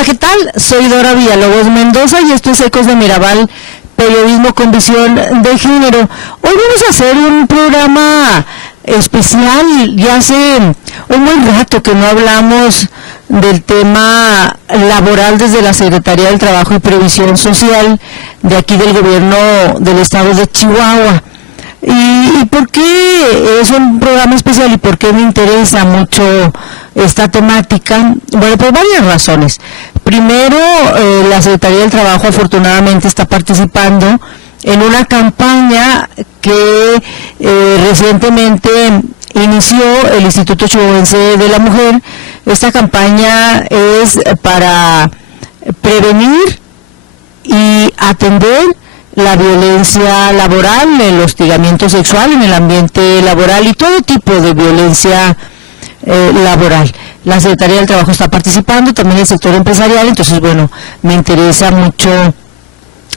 Hola, ¿qué tal? Soy Dora Villalobos Mendoza y esto es Ecos de Mirabal, periodismo con visión de género. Hoy vamos a hacer un programa especial. Ya hace un buen rato que no hablamos del tema laboral desde la Secretaría del Trabajo y Previsión Social de aquí del gobierno del estado de Chihuahua. ¿Y por qué es un programa especial y por qué me interesa mucho esta temática? Bueno, por varias razones. Primero, la Secretaría del Trabajo afortunadamente está participando en una campaña que recientemente inició el Instituto Chihuahuense de la Mujer. Esta campaña es para prevenir y atender la violencia laboral, el hostigamiento sexual en el ambiente laboral y todo tipo de violencia laboral. La Secretaría del Trabajo está participando, también el sector empresarial, entonces bueno, me interesa mucho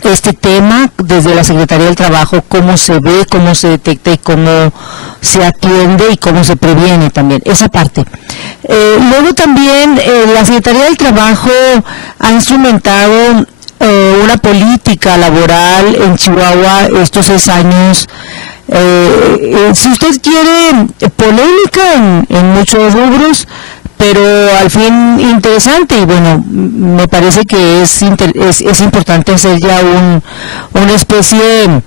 este tema desde la Secretaría del Trabajo, cómo se ve, cómo se detecta y cómo se atiende y cómo se previene también, esa parte. Luego también la Secretaría del Trabajo ha instrumentado una política laboral en Chihuahua estos 6 años. Si usted quiere, polémica en muchos rubros, pero al fin interesante, y bueno, me parece que es importante hacer ya una especie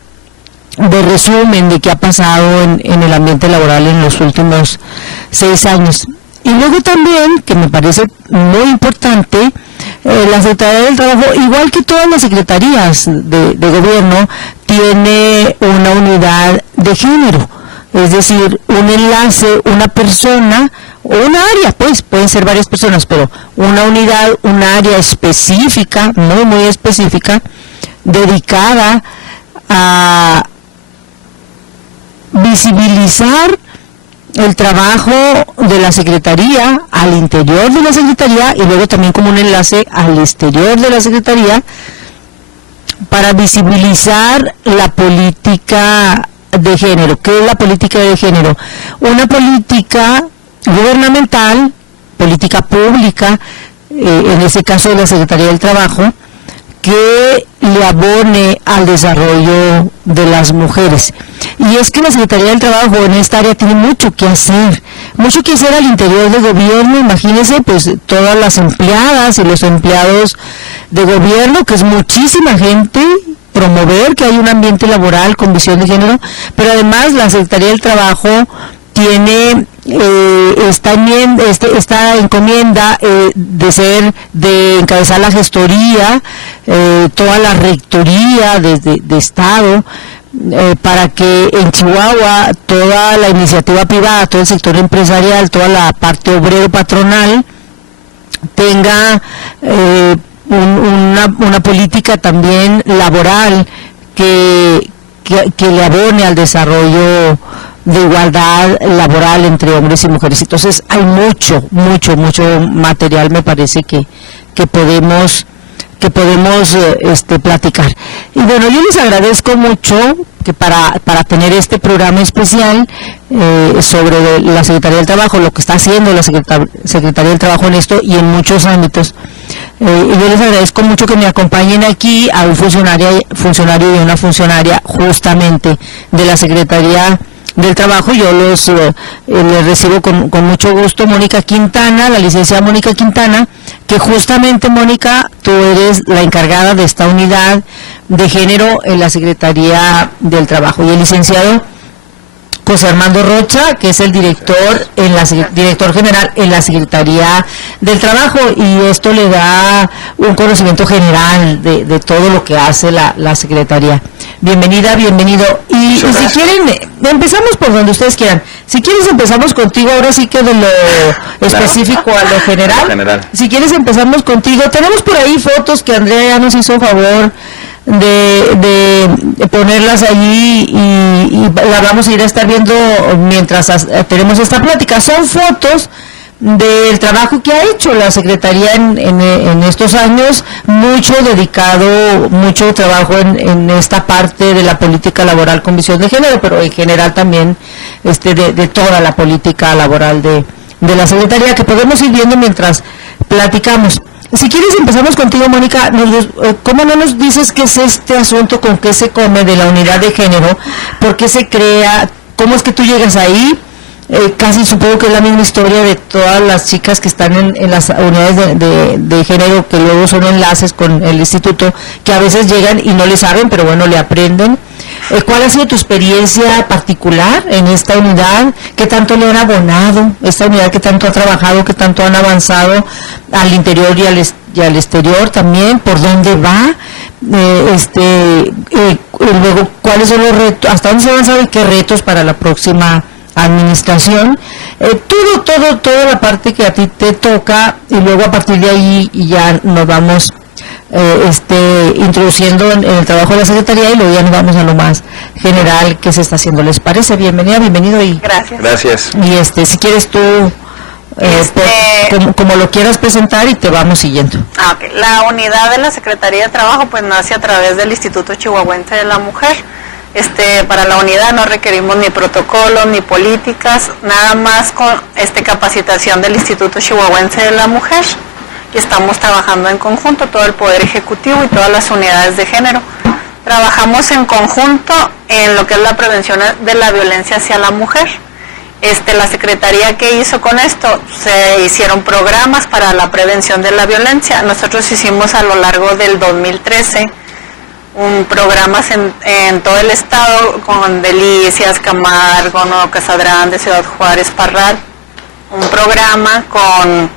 de resumen de qué ha pasado en el ambiente laboral en los últimos 6 años. Y luego también, que me parece muy importante, la Secretaría del Trabajo, igual que todas las secretarías de gobierno, tiene una unidad de género, es decir, un enlace, una persona, o una área, pues, pueden ser varias personas, pero una unidad, un área específica, muy específica, dedicada a visibilizar el trabajo de la Secretaría al interior de la Secretaría y luego también como un enlace al exterior de la Secretaría para visibilizar la política de género. ¿Qué es la política de género? Una política gubernamental, política pública, en este caso de la Secretaría del Trabajo, que le abone al desarrollo de las mujeres. Y es que la Secretaría del Trabajo en esta área tiene mucho que hacer al interior del gobierno. Imagínense, pues, todas las empleadas y los empleados de gobierno, que es muchísima gente, promover que hay un ambiente laboral con visión de género, pero además la Secretaría del Trabajo tiene esta encomienda de encabezar la gestoría, toda la rectoría de Estado, para que en Chihuahua toda la iniciativa privada, todo el sector empresarial, toda la parte obrero patronal tenga una política también laboral que le abone al desarrollo de igualdad laboral entre hombres y mujeres. Entonces hay mucho material, me parece que podemos platicar. Y bueno, yo les agradezco mucho que para tener este programa especial sobre la Secretaría del Trabajo, lo que está haciendo la Secretaría del Trabajo en esto y en muchos ámbitos. Y yo les agradezco mucho que me acompañen aquí a un funcionario y una funcionaria justamente de la Secretaría del Trabajo. Yo les recibo con mucho gusto. Mónica Quintana, la licenciada Mónica Quintana, que justamente, Mónica, tú eres la encargada de esta unidad de género en la Secretaría del Trabajo, y el licenciado José Armando Rocha, que es el director general en la Secretaría del Trabajo, y esto le da un conocimiento general de todo lo que hace la Secretaría. Bienvenida, bienvenido. Y si quieren, empezamos por donde ustedes quieran. Si quieres, empezamos contigo, ahora sí que de lo específico a lo general. Si quieres, empezamos contigo. Tenemos por ahí fotos que Andrea ya nos hizo favor de ponerlas allí y la vamos a ir a estar viendo mientras tenemos esta plática. Son fotos del trabajo que ha hecho la Secretaría en estos años, mucho trabajo en esta parte de la política laboral con visión de género, pero en general también de toda la política laboral de la Secretaría, que podemos ir viendo mientras platicamos. Si quieres empezamos contigo, Mónica. ¿Cómo no nos dices qué es este asunto, con qué se come de la unidad de género? ¿Por qué se crea? ¿Cómo es que tú llegas ahí? Casi supongo que es la misma historia de todas las chicas que están en las unidades de género, que luego son enlaces con el instituto, que a veces llegan y no le saben, pero bueno, le aprenden. ¿Cuál ha sido tu experiencia particular en esta unidad? ¿Qué tanto le han abonado esta unidad? ¿Qué tanto ha trabajado? ¿Qué tanto han avanzado al interior y al exterior también? ¿Por dónde va? Luego, ¿cuáles son los retos? ¿Hasta dónde se ha avanzado y qué retos para la próxima administración? Toda la parte que a ti te toca, y luego a partir de ahí ya nos vamos introduciendo en el trabajo de la Secretaría, y luego ya nos vamos a lo más general que se está haciendo. ¿Les parece? Bienvenido. Y gracias. Y si quieres tú como lo quieras presentar, y te vamos siguiendo. Okay. La unidad de la Secretaría de Trabajo pues nace a través del Instituto Chihuahuense de la Mujer. Para la unidad no requerimos ni protocolos ni políticas, nada más con capacitación del Instituto Chihuahuense de la Mujer. Y estamos trabajando en conjunto, todo el Poder Ejecutivo y todas las unidades de género. Trabajamos en conjunto en lo que es la prevención de la violencia hacia la mujer. La Secretaría, ¿qué hizo con esto? Se hicieron programas para la prevención de la violencia. Nosotros hicimos a lo largo del 2013 programas en todo el estado, con Delicias, Camargo, Nuevo Casadrán, de Ciudad Juárez, Parral. Un programa con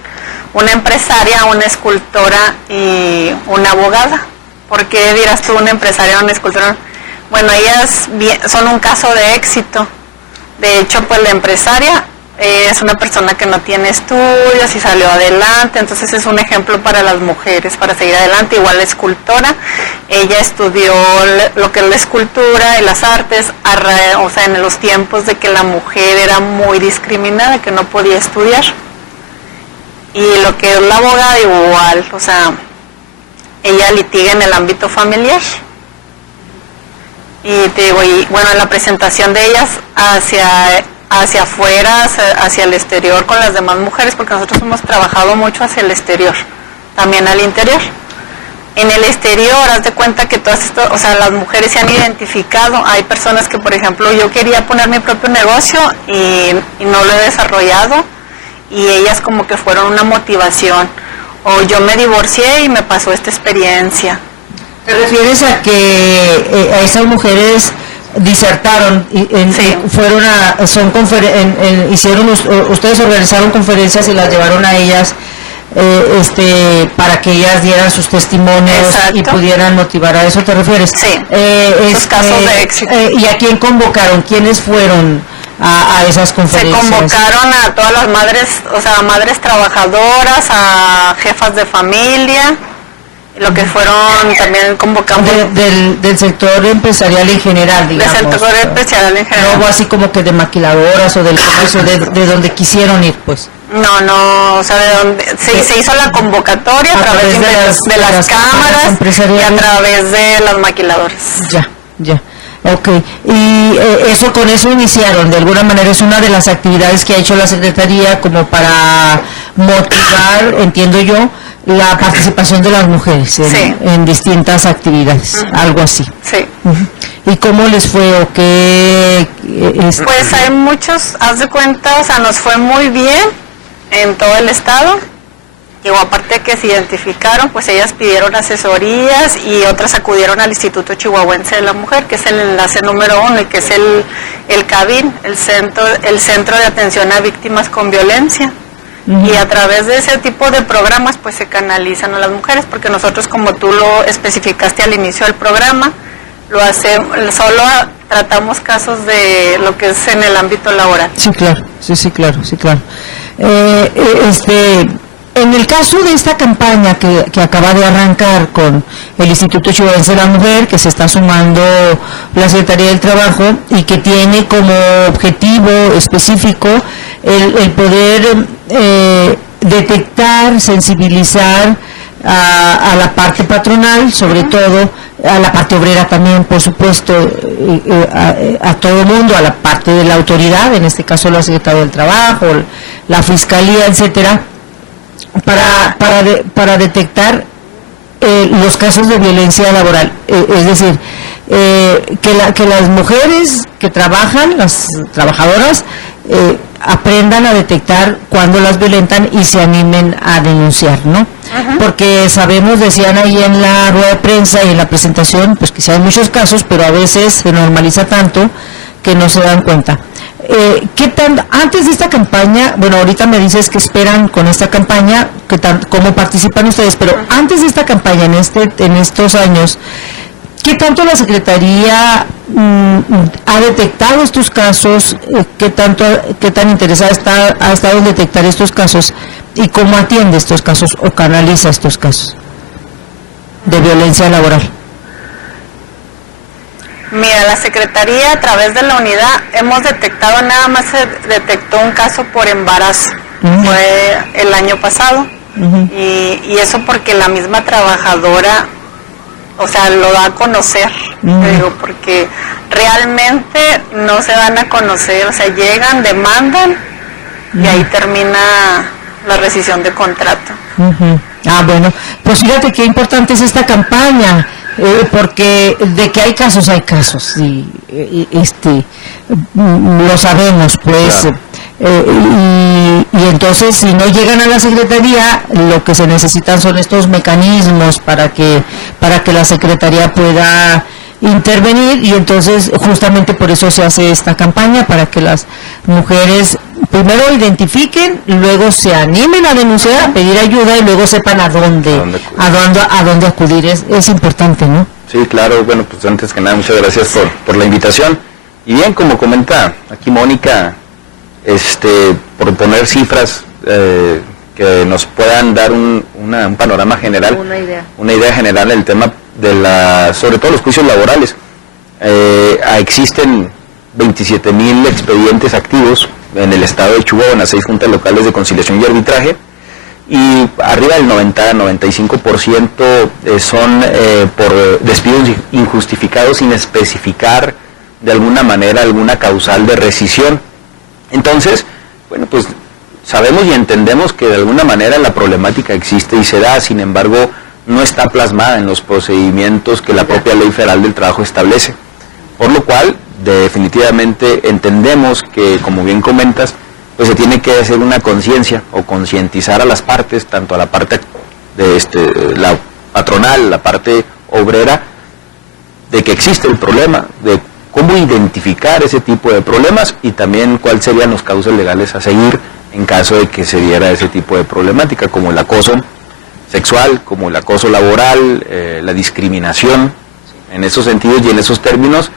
una empresaria, una escultora y una abogada. ¿Por qué dirás tú una empresaria, una escultora? Bueno, ellas son un caso de éxito. De hecho, pues la empresaria es una persona que no tiene estudios y salió adelante, entonces es un ejemplo para las mujeres para seguir adelante. Igual la escultora, ella estudió lo que es la escultura y las artes, en los tiempos de que la mujer era muy discriminada, que no podía estudiar. Y lo que es la abogada igual, ella litiga en el ámbito familiar. Y te digo, la presentación de ellas hacia afuera, hacia el exterior con las demás mujeres, porque nosotros hemos trabajado mucho hacia el exterior, también al interior. En el exterior, haz de cuenta que todas las mujeres se han identificado. Hay personas que, por ejemplo, yo quería poner mi propio negocio y no lo he desarrollado, y ellas como que fueron una motivación. O yo me divorcié y me pasó esta experiencia. ¿Te refieres a que a esas mujeres disertaron, sí. Fueron ustedes organizaron conferencias y las llevaron a ellas para que ellas dieran sus testimonios? Exacto. Y pudieran motivar? ¿A eso te refieres? Sí, esos casos de éxito. ¿Y a quién convocaron? ¿Quiénes fueron a esas conferencias? Se convocaron a todas las madres, madres trabajadoras, a jefas de familia, lo que fueron también convocando del sector empresarial en general, digamos. Del sector empresarial en general. No, así como que de maquiladoras o del comercio, de donde quisieron ir, pues. No, de donde se hizo la convocatoria a través de las cámaras y a través de las maquiladoras. Ya. Ok, y con eso iniciaron, de alguna manera es una de las actividades que ha hecho la Secretaría como para motivar, entiendo yo, la participación de las mujeres en distintas actividades, algo así. Sí. ¿Y cómo les fue o qué? Pues hay muchos, haz de cuenta, nos fue muy bien en todo el estado. Y aparte de que se identificaron, pues ellas pidieron asesorías y otras acudieron al Instituto Chihuahuense de la Mujer, que es el enlace número 1 y que es el CABIN, el Centro de Atención a Víctimas con Violencia. Y a través de ese tipo de programas pues se canalizan a las mujeres, porque nosotros, como tú lo especificaste al inicio del programa, solo tratamos casos de lo que es en el ámbito laboral. Sí, claro. En el caso de esta campaña que acaba de arrancar con el Instituto Chihuahuense de la Mujer, que se está sumando la Secretaría del Trabajo y que tiene como objetivo específico el poder detectar, sensibilizar a la parte patronal, sobre todo a la parte obrera también, por supuesto, a todo el mundo, a la parte de la autoridad, en este caso la Secretaría del Trabajo, la Fiscalía, etcétera, para detectar los casos de violencia laboral, es decir, que las mujeres que trabajan, las trabajadoras, aprendan a detectar cuando las violentan y se animen a denunciar, ¿no? Porque sabemos, decían ahí en la rueda de prensa y en la presentación, pues que sí hay muchos casos, pero a veces se normaliza tanto que no se dan cuenta. Antes de esta campaña, bueno, ahorita me dices que esperan con esta campaña, cómo participan ustedes, pero antes de esta campaña, en estos años, ¿qué tanto la Secretaría ha detectado estos casos? ¿Qué tan interesada ha estado en detectar estos casos? ¿Y cómo atiende estos casos o canaliza estos casos de violencia laboral? Mira, la Secretaría a través de la unidad hemos detectado, nada más se detectó un caso por embarazo, fue el año pasado, y eso porque la misma trabajadora, o sea, lo da a conocer, te digo, porque realmente no se dan a conocer, o sea, llegan, demandan y ahí termina la rescisión de contrato. Ah, bueno, pues fíjate qué importante es esta campaña, porque de que hay casos, y lo sabemos, pues, y entonces si no llegan a la Secretaría, lo que se necesitan son estos mecanismos para que la Secretaría pueda intervenir, y entonces justamente por eso se hace esta campaña, para que las mujeres primero identifiquen, luego se animen a denunciar, a pedir ayuda, y luego sepan a dónde acudir. Es importante, ¿no? Sí, claro. Bueno, pues antes que nada, muchas gracias por la invitación. Y bien, como comenta aquí Mónica, por poner cifras que nos puedan dar un panorama general, una idea general del tema sobre todo los juicios laborales. Existen 27,000 expedientes activos en el estado de Chihuahua, en las 6 juntas locales de conciliación y arbitraje, y arriba del 90-95% son por despidos injustificados, sin especificar de alguna manera alguna causal de rescisión. Entonces, bueno, pues sabemos y entendemos que de alguna manera la problemática existe y se da, sin embargo, no está plasmada en los procedimientos que la propia Ley Federal del Trabajo establece. Por lo cual, definitivamente entendemos que, como bien comentas, pues se tiene que hacer una conciencia o concientizar a las partes, tanto a la parte de la patronal, la parte obrera, de que existe el problema, de cómo identificar ese tipo de problemas y también cuáles serían los causas legales a seguir en caso de que se diera ese tipo de problemática, como el acoso sexual, como el acoso laboral, la discriminación, en esos sentidos y en esos términos,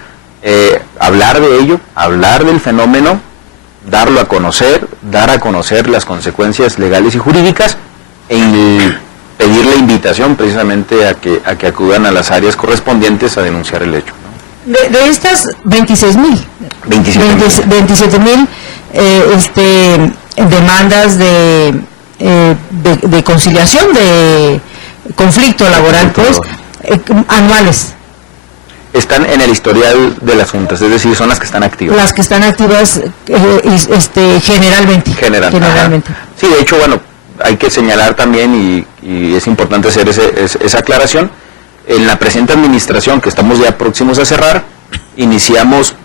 hablar de ello, hablar del fenómeno, darlo a conocer, dar a conocer las consecuencias legales y jurídicas, e pedir la invitación precisamente a que acudan a las áreas correspondientes a denunciar el hecho, ¿no? De estas 27,000 demandas de conciliación, de conflicto laboral, pues, anuales. Están en el historial de las juntas, es decir, son las que están activas. Las que están activas generalmente. Generalmente. Sí, de hecho, bueno, hay que señalar también, y es importante hacer esa aclaración, en la presente administración, que estamos ya próximos a cerrar, iniciamos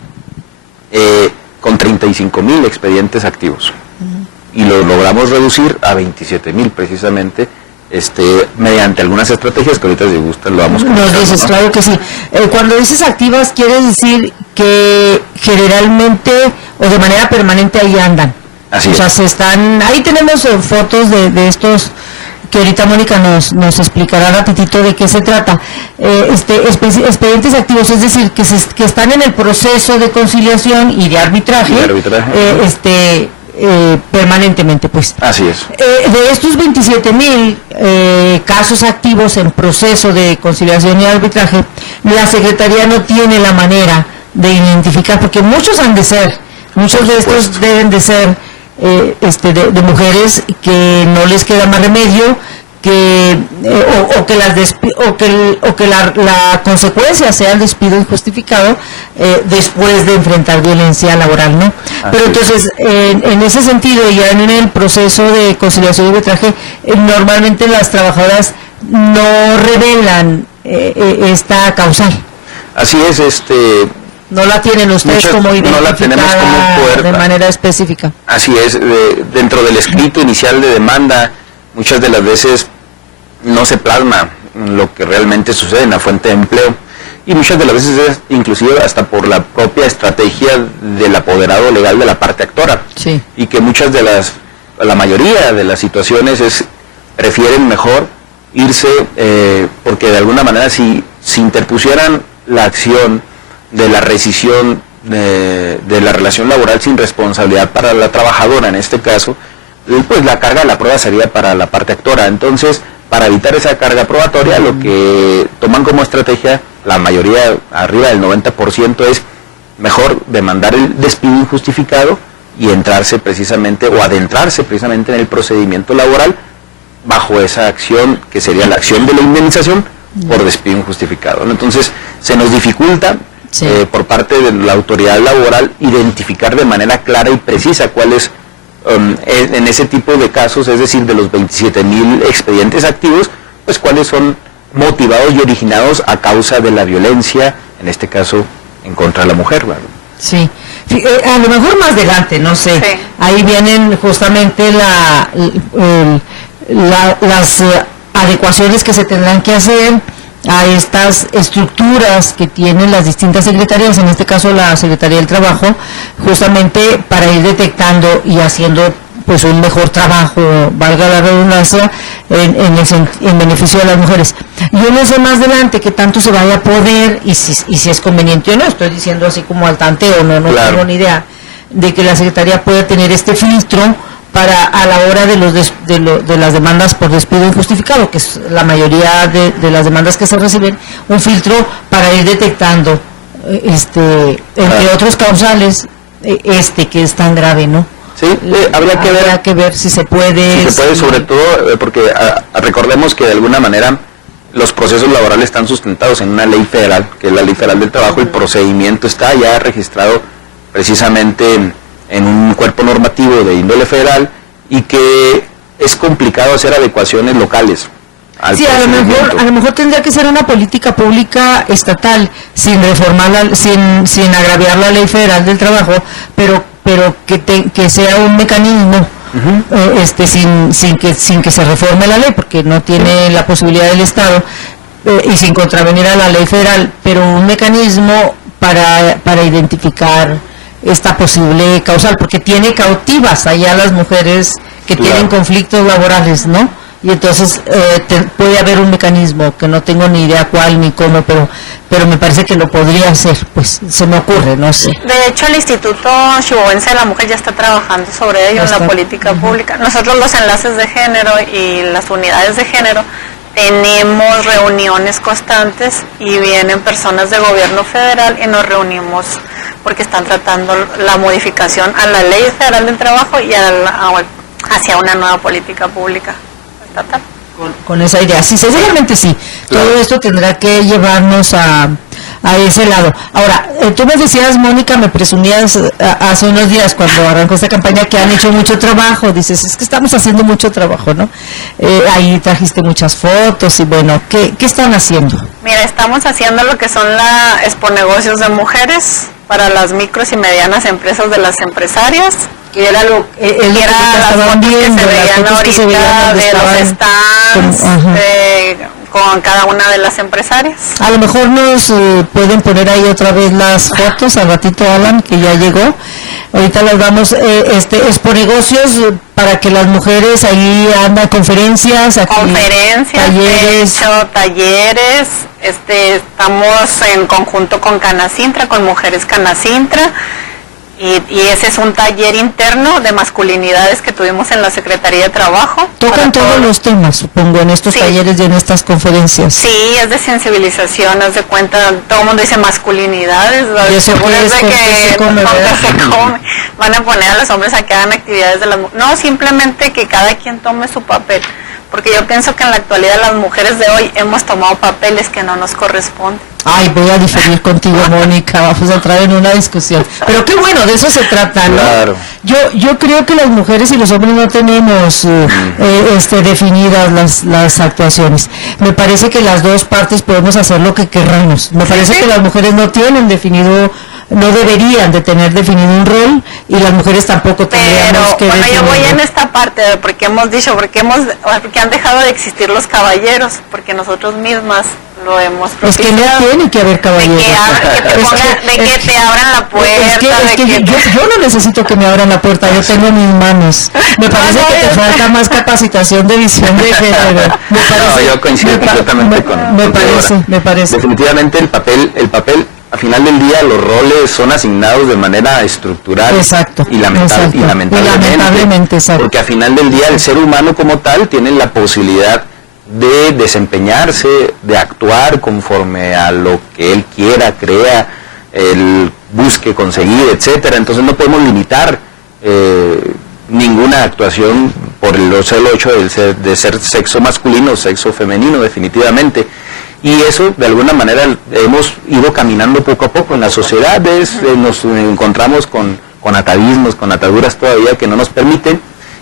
con 35,000 expedientes activos, y lo logramos reducir a 27,000 precisamente, mediante algunas estrategias que ahorita si gusta lo vamos a nos dices, ¿no? Claro que sí. Cuando dices activas, ¿quieres decir que generalmente o de manera permanente ahí andan? Así o sea, se están, ahí tenemos fotos de estos, que ahorita Mónica nos explicará ratitito de qué se trata. Expedientes activos, es decir, que están en el proceso de conciliación y de arbitraje, permanentemente, pues. Así es. De estos 27,000 casos activos en proceso de conciliación y arbitraje, la Secretaría no tiene la manera de identificar, porque muchos han de ser, muchos de estos deben de ser de mujeres que no les queda más remedio la consecuencia sea el despido injustificado después de enfrentar violencia laboral, ¿no? Pero entonces, en ese sentido, ya en el proceso de conciliación y arbitraje, normalmente las trabajadoras no revelan esta causal. Así es, no la tienen ustedes como identificada, no la tenemos como puerta, de manera específica. Así es, dentro del escrito inicial de demanda, muchas de las veces no se plasma lo que realmente sucede en la fuente de empleo, y muchas de las veces es inclusive hasta por la propia estrategia del apoderado legal de la parte actora, sí. Y que muchas de la mayoría de las situaciones prefieren mejor irse, porque de alguna manera si interpusieran la acción de la rescisión de la relación laboral sin responsabilidad para la trabajadora, en este caso, pues la carga de la prueba sería para la parte actora. Entonces, para evitar esa carga probatoria, lo que toman como estrategia, la mayoría, arriba del 90%, es mejor demandar el despido injustificado y adentrarse precisamente en el procedimiento laboral bajo esa acción que sería la acción de la indemnización por despido injustificado, ¿no? Entonces, se nos dificulta por parte de la autoridad laboral identificar de manera clara y precisa cuáles en ese tipo de casos, es decir, de los 27,000 expedientes activos, pues cuáles son motivados y originados a causa de la violencia, en este caso, en contra de la mujer, ¿verdad? Sí, a lo mejor más adelante, no sé, sí. Ahí vienen justamente las adecuaciones que se tendrán que hacer a estas estructuras que tienen las distintas secretarías, en este caso la Secretaría del Trabajo, justamente para ir detectando y haciendo pues un mejor trabajo, valga la redundancia, en beneficio de las mujeres. Yo no sé más adelante qué tanto se vaya a poder y si es conveniente o no, estoy diciendo así como al tanteo, no claro. Tengo ni idea de que la Secretaría pueda tener este filtro para a la hora de las demandas por despido injustificado, que es la mayoría de las demandas que se reciben, un filtro para ir detectando entre otros causales que es tan grave, ¿no? Sí, habría que ver si se puede. Sobre todo porque recordemos que de alguna manera los procesos laborales están sustentados en una ley federal, que es la Ley Federal del Trabajo. El procedimiento está ya registrado precisamente en un cuerpo normativo de índole federal, y que es complicado hacer adecuaciones locales. Sí, a lo mejor tendría que ser una política pública estatal, sin reformarla, sin agraviar la Ley Federal del Trabajo, pero que sea un mecanismo sin que se reforme la ley, porque no tiene la posibilidad del Estado, y sin contravenir a la Ley Federal, pero un mecanismo para identificar esta posible causal, porque tiene cautivas allá las mujeres que tienen conflictos laborales, ¿no? Y entonces puede haber un mecanismo que no tengo ni idea cuál ni cómo, pero me parece que lo podría hacer, pues se me ocurre, no sé. De hecho, el Instituto Chihuahuense de la Mujer ya está trabajando sobre ello en la política pública. Nosotros, los enlaces de género y las unidades de género, tenemos reuniones constantes y vienen personas de gobierno federal y nos reunimos porque están tratando la modificación a la Ley Federal del Trabajo y hacia una nueva política pública estatal. Con esa idea, sí, seguramente sí. Claro. Todo esto tendrá que llevarnos a ese lado. Ahora, tú me decías, Mónica, me presumías hace unos días cuando arrancó esta campaña que han hecho mucho trabajo. Dices, es que estamos haciendo mucho trabajo, ¿no? Ahí trajiste muchas fotos y bueno, ¿qué están haciendo? Mira, estamos haciendo lo que son la exponegocios de mujeres para las micros y medianas empresas de las empresarias. Que era las fotos que se veían ahorita de los stands con cada una de las empresarias. A lo mejor nos pueden poner ahí otra vez las fotos al ratito, Alan, que ya llegó. Ahorita les damos exponegocios para que las mujeres ahí andan conferencias, talleres. Estamos en conjunto con Canacintra, con Mujeres Canacintra. Y ese es un taller interno de masculinidades que tuvimos en la Secretaría de Trabajo. Tocan todos los temas, supongo, en estos talleres y en estas conferencias. Sí, es de sensibilización, haz de cuenta, todo el mundo dice masculinidades, ¿y eso qué es? ¿Con qué se come? Van a poner a los hombres a que hagan actividades de las mujeres. No, simplemente que cada quien tome su papel, porque yo pienso que en la actualidad las mujeres de hoy hemos tomado papeles que no nos corresponden. Ay, voy a diferir contigo, Mónica, vamos a entrar en una discusión. Pero qué bueno, de eso se trata, ¿no? Claro. Yo creo que las mujeres y los hombres no tenemos definidas las actuaciones. Me parece que las dos partes podemos hacer lo que querramos. Me parece que las mujeres no tienen definido, no deberían de tener definido un rol, y las mujeres tampoco tendríamos que bueno, yo voy definirlo. en esta parte, porque hemos dicho, porque han dejado de existir los caballeros, porque nosotros mismas lo hemos Es que no propiciado. tiene que haber caballeros. De que te abran la puerta. Yo no necesito que me abran la puerta, yo tengo mis manos. Me parece que te falta más capacitación de visión de género. Yo coincido completamente con me parece. Definitivamente el papel, al final del día los roles son asignados de manera estructural. Exacto, y lamentablemente, exacto. Porque al final del día el ser humano como tal tiene la posibilidad de desempeñarse, de actuar conforme a lo que él quiera, crea, él busque conseguir, etcétera. Entonces no podemos limitar ninguna actuación por el solo hecho de ser sexo masculino o sexo femenino, definitivamente. Y eso, de alguna manera, hemos ido caminando poco a poco en las sociedades, nos encontramos con atavismos, con ataduras todavía que no nos permiten.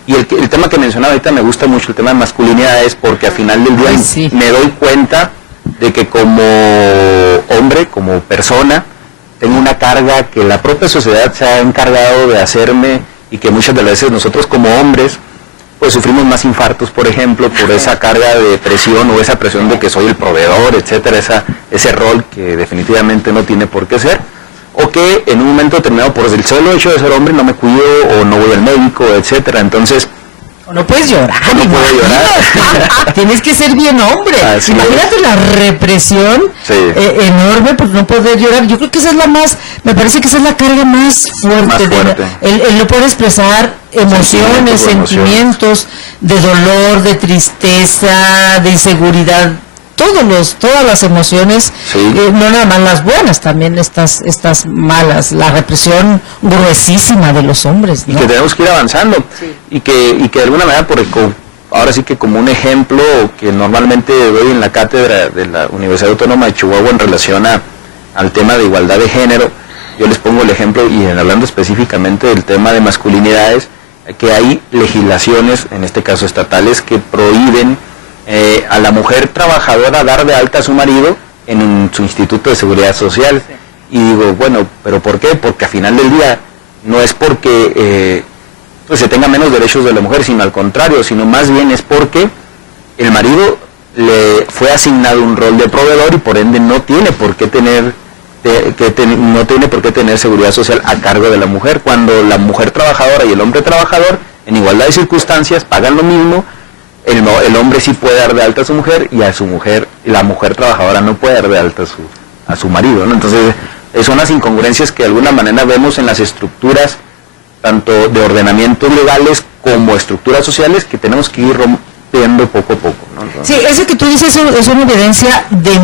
Y el tema que mencionaba ahorita me gusta mucho, el tema de masculinidades, porque al final del día me doy cuenta de que como hombre, como persona, tengo una carga que la propia sociedad se ha encargado de hacerme, y que muchas de las veces nosotros como hombres pues sufrimos más infartos, por ejemplo, por esa carga de presión o esa presión de que soy el proveedor, etcétera, ese rol que definitivamente no tiene por qué ser, o que en un momento determinado por el solo hecho de ser hombre no me cuido o no voy al médico, etcétera. Entonces no puedes llorar, no puedo llorar. Tienes que ser bien hombre. Así imagínate la represión enorme por no poder llorar. Yo creo que esa es me parece que esa es la carga más fuerte. El no poder expresar emociones, sentimientos de dolor, de tristeza, de inseguridad. Todas las emociones, no nada más las buenas, también estas malas, la represión gruesísima de los hombres, ¿no? Y que tenemos que ir avanzando, y que de alguna manera, ahora sí que como un ejemplo que normalmente doy en la cátedra de la Universidad Autónoma de Chihuahua en relación al tema de igualdad de género, yo les pongo el ejemplo, y hablando específicamente del tema de masculinidades, que hay legislaciones, en este caso estatales, que prohíben a la mujer trabajadora dar de alta a su marido en su instituto de seguridad social. Y digo, bueno, ¿pero por qué? Porque al final del día no es porque pues se tenga menos derechos de la mujer, sino al contrario, sino más bien es porque el marido le fue asignado un rol de proveedor y por ende no tiene por qué tener seguridad social a cargo de la mujer, cuando la mujer trabajadora y el hombre trabajador en igualdad de circunstancias pagan lo mismo. El hombre sí puede dar de alta a su mujer, y la mujer trabajadora no puede dar de alta a su marido, ¿no? Entonces son las incongruencias que de alguna manera vemos en las estructuras tanto de ordenamientos legales como estructuras sociales, que tenemos que ir rompiendo poco a poco, ¿no? Entonces, sí, eso que tú dices es una evidencia de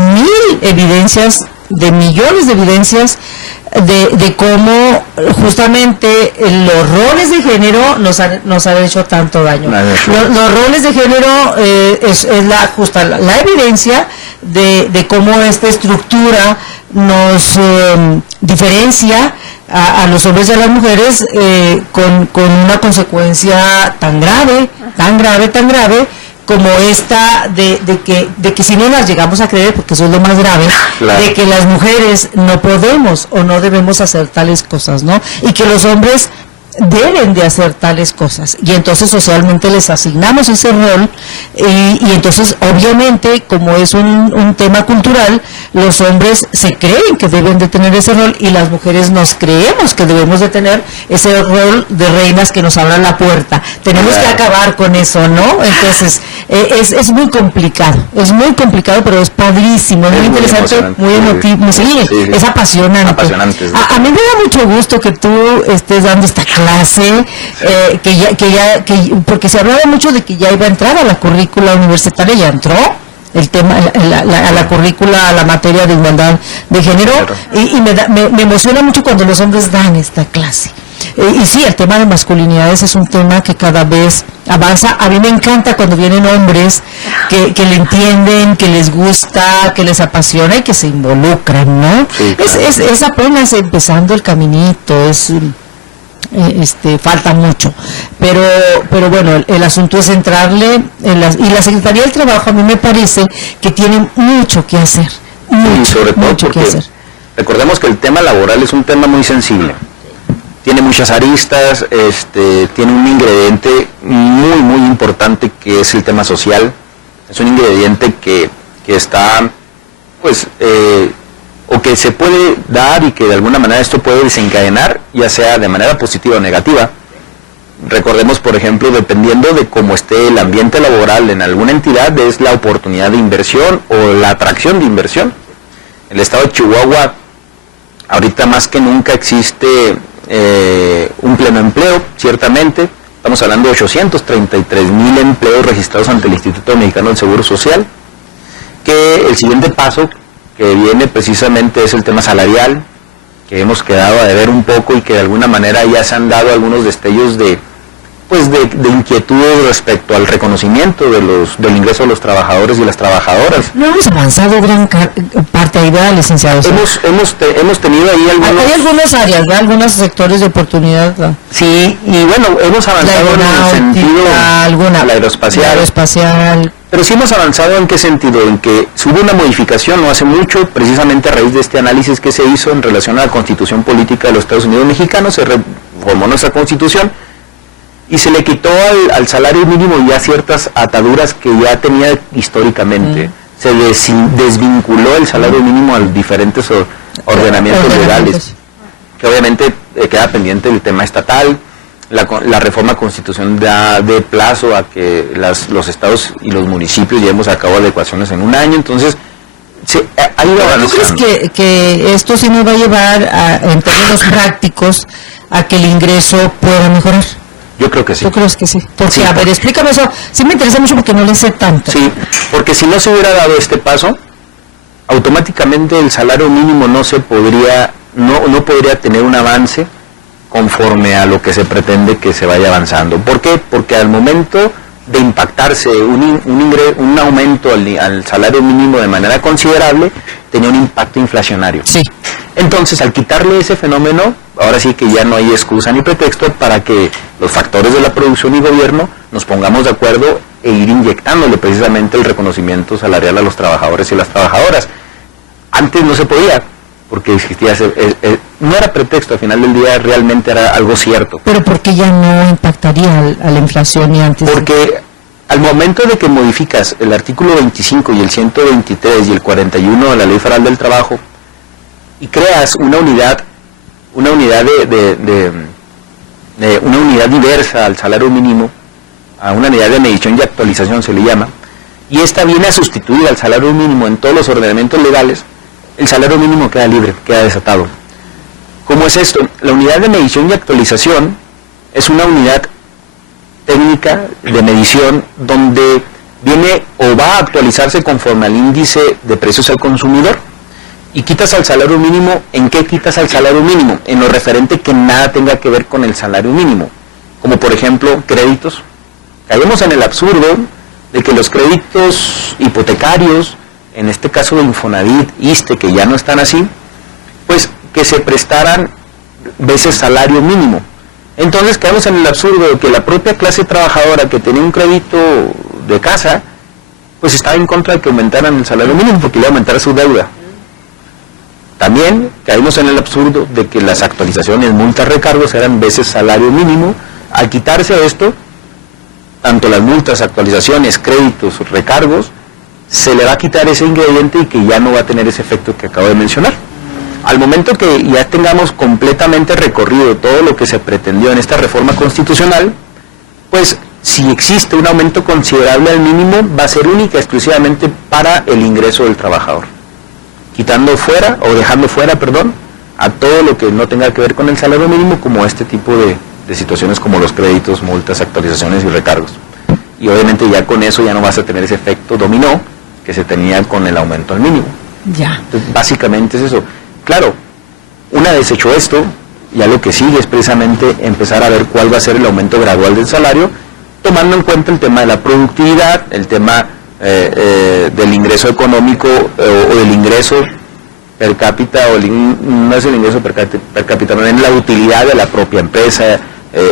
millones de evidencias de cómo justamente los roles de género nos han hecho tanto daño. Los roles de género es la evidencia de cómo esta estructura nos diferencia a los hombres y a las mujeres con una consecuencia tan grave como esta de que si no las llegamos a creer, porque eso es lo más grave, de que las mujeres no podemos o no debemos hacer tales cosas, ¿no? Y que los hombres deben de hacer tales cosas, y entonces socialmente les asignamos ese rol, y entonces obviamente, como es un tema cultural, los hombres se creen que deben de tener ese rol, y las mujeres nos creemos que debemos de tener ese rol de reinas que nos abran la puerta. Tenemos que acabar con eso, ¿no? Entonces es muy complicado, pero es padrísimo, muy interesante, muy emotivo, es apasionante. A mí me da mucho gusto que tú estés dando esta clase, porque se hablaba mucho de que ya iba a entrar a la currícula universitaria, ya entró el tema, a la currícula, a la materia de igualdad de género, y me emociona mucho cuando los hombres dan esta clase. Y sí, el tema de masculinidades es un tema que cada vez avanza. A mí me encanta cuando vienen hombres que le entienden, que les gusta, que les apasiona y que se involucran, ¿no? Sí, claro. Es apenas empezando el caminito, falta mucho, pero bueno, el asunto es centrarle y la Secretaría del Trabajo a mí me parece que tiene mucho que hacer, y sobre todo porque recordemos que el tema laboral es un tema muy sensible, tiene muchas aristas, tiene un ingrediente muy importante que es el tema social, es un ingrediente que está pues o que se puede dar y que de alguna manera esto puede desencadenar, ya sea de manera positiva o negativa. Recordemos, por ejemplo, dependiendo de cómo esté el ambiente laboral en alguna entidad, es la oportunidad de inversión o la atracción de inversión. En el estado de Chihuahua, ahorita más que nunca existe un pleno empleo, ciertamente. Estamos hablando de 833,000 empleos registrados ante el Instituto Mexicano del Seguro Social, que el siguiente paso que viene precisamente es el tema salarial, que hemos quedado a deber un poco y que de alguna manera ya se han dado algunos destellos de inquietud respecto al reconocimiento del ingreso de los trabajadores y las trabajadoras. No hemos avanzado gran parte ahí, ¿verdad, licenciados? Hemos tenido ahí algunos... Hay algunas áreas, ¿verdad? Algunos sectores de oportunidad, ¿verdad? Sí, y bueno, hemos avanzado en el sentido... la aeroespacial. Pero sí hemos avanzado en qué sentido, en que hubo una modificación no hace mucho, precisamente a raíz de este análisis que se hizo en relación a la Constitución Política de los Estados Unidos Mexicanos, se reformó nuestra Constitución y se le quitó al salario mínimo ya ciertas ataduras que ya tenía históricamente. Se desvinculó el salario mínimo a los diferentes ordenamientos legales, que obviamente queda pendiente el tema estatal. La reforma constitucional da de plazo a que los estados y los municipios llevemos a cabo adecuaciones en un año, entonces ha ido avanzando. ¿Tú crees que esto sí nos va a llevar en términos prácticos a que el ingreso pueda mejorar? Yo creo que sí. ¿Tú crees que sí? Porque, sí, a ver, explícame eso. Sí me interesa mucho porque no le sé tanto. Sí, porque si no se hubiera dado este paso, automáticamente el salario mínimo no podría tener un avance conforme a lo que se pretende que se vaya avanzando. ¿Por qué? Porque al momento de impactarse un aumento al salario mínimo de manera considerable, tenía un impacto inflacionario. Sí. Entonces, al quitarle ese fenómeno, ahora sí que ya no hay excusa ni pretexto para que los factores de la producción y gobierno nos pongamos de acuerdo e ir inyectándole precisamente el reconocimiento salarial a los trabajadores y las trabajadoras. Antes no se podía, porque existía no era pretexto, al final del día realmente era algo cierto. Pero ¿por qué ya no impactaría a la inflación ni antes? Porque al momento de que modificas el artículo 25 y el 123 y el 41 de la Ley Federal del Trabajo y creas una unidad diversa al salario mínimo, a una unidad de medición y actualización se le llama, y esta viene a sustituir al salario mínimo en todos los ordenamientos legales, el salario mínimo queda libre, queda desatado. ¿Cómo es esto? La unidad de medición y actualización es una unidad técnica de medición donde viene o va a actualizarse conforme al índice de precios al consumidor. Y quitas al salario mínimo. ¿En qué quitas al salario mínimo? En lo referente que nada tenga que ver con el salario mínimo, como por ejemplo créditos. Caemos en el absurdo de que los créditos hipotecarios, en este caso de Infonavit, ISSSTE, que ya no están así, pues que se prestaran veces salario mínimo. Entonces caemos en el absurdo de que la propia clase trabajadora que tenía un crédito de casa, pues estaba en contra de que aumentaran el salario mínimo porque iba a aumentar su deuda. También caímos en el absurdo de que las actualizaciones, multas, recargos eran veces salario mínimo. Al quitarse esto, tanto las multas, actualizaciones, créditos, recargos, se le va a quitar ese ingrediente y que ya no va a tener ese efecto que acabo de mencionar. Al momento que ya tengamos completamente recorrido todo lo que se pretendió en esta reforma constitucional, pues si existe un aumento considerable al mínimo, va a ser única exclusivamente para el ingreso del trabajador, quitando fuera, o dejando fuera, perdón, a todo lo que no tenga que ver con el salario mínimo, como este tipo de situaciones como los créditos, multas, actualizaciones y recargos. Y obviamente ya con eso ya no vas a tener ese efecto dominó que se tenía con el aumento al mínimo. Ya. Entonces, básicamente es eso. Claro, una vez hecho esto, ya lo que sigue es precisamente empezar a ver cuál va a ser el aumento gradual del salario, tomando en cuenta el tema de la productividad, el tema del ingreso económico o del ingreso per cápita, no es el ingreso per cápita, no es la utilidad de la propia empresa,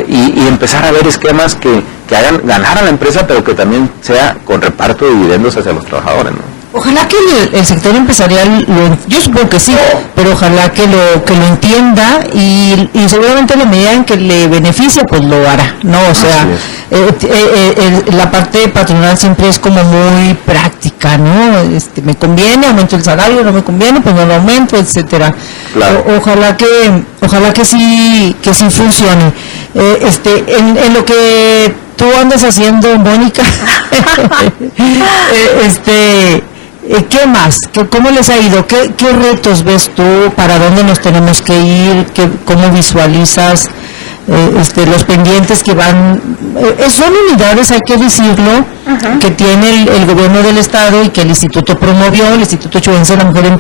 y empezar a ver esquemas que hagan ganar a la empresa, pero que también sea con reparto de dividendos hacia los trabajadores, ¿no? Ojalá que el sector empresarial, yo supongo que sí, pero ojalá que lo entienda y seguramente en la medida en que le beneficia, pues lo hará, ¿no? O sea, la parte patronal siempre es como muy práctica, ¿no? Me conviene, aumento el salario, no me conviene, pues no lo aumento, etcétera. Claro. Ojalá que sí funcione. En lo que tú andas haciendo, Mónica, ¿qué más? ¿Cómo les ha ido? ¿Qué retos ves tú? ¿Para dónde nos tenemos que ir? ¿Cómo visualizas los pendientes que van? Son unidades, hay que decirlo, que tiene el gobierno del estado y que el instituto promovió, el Instituto Chihuahuense de la Mujer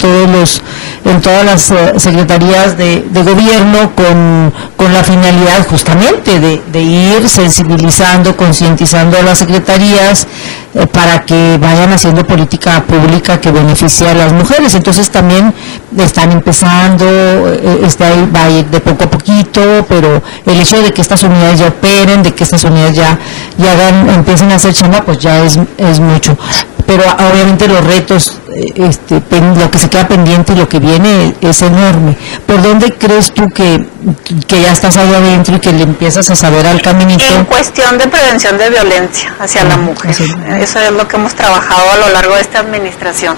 en todas las secretarías de gobierno con la finalidad justamente de ir sensibilizando, concientizando a las secretarías para que vayan haciendo política pública que beneficie a las mujeres. Entonces también están empezando, va a ir de poco a poquito, pero el hecho de que estas unidades ya operen, de que estas unidades ya empiecen a hacer chamba, pues ya es mucho. Pero obviamente los retos, lo que se queda pendiente y lo que viene es enorme. ¿Por dónde crees tú que ya estás ahí adentro y que le empiezas a saber al caminito? En cuestión de prevención de violencia hacia la mujer. Eso es lo que hemos trabajado a lo largo de esta administración.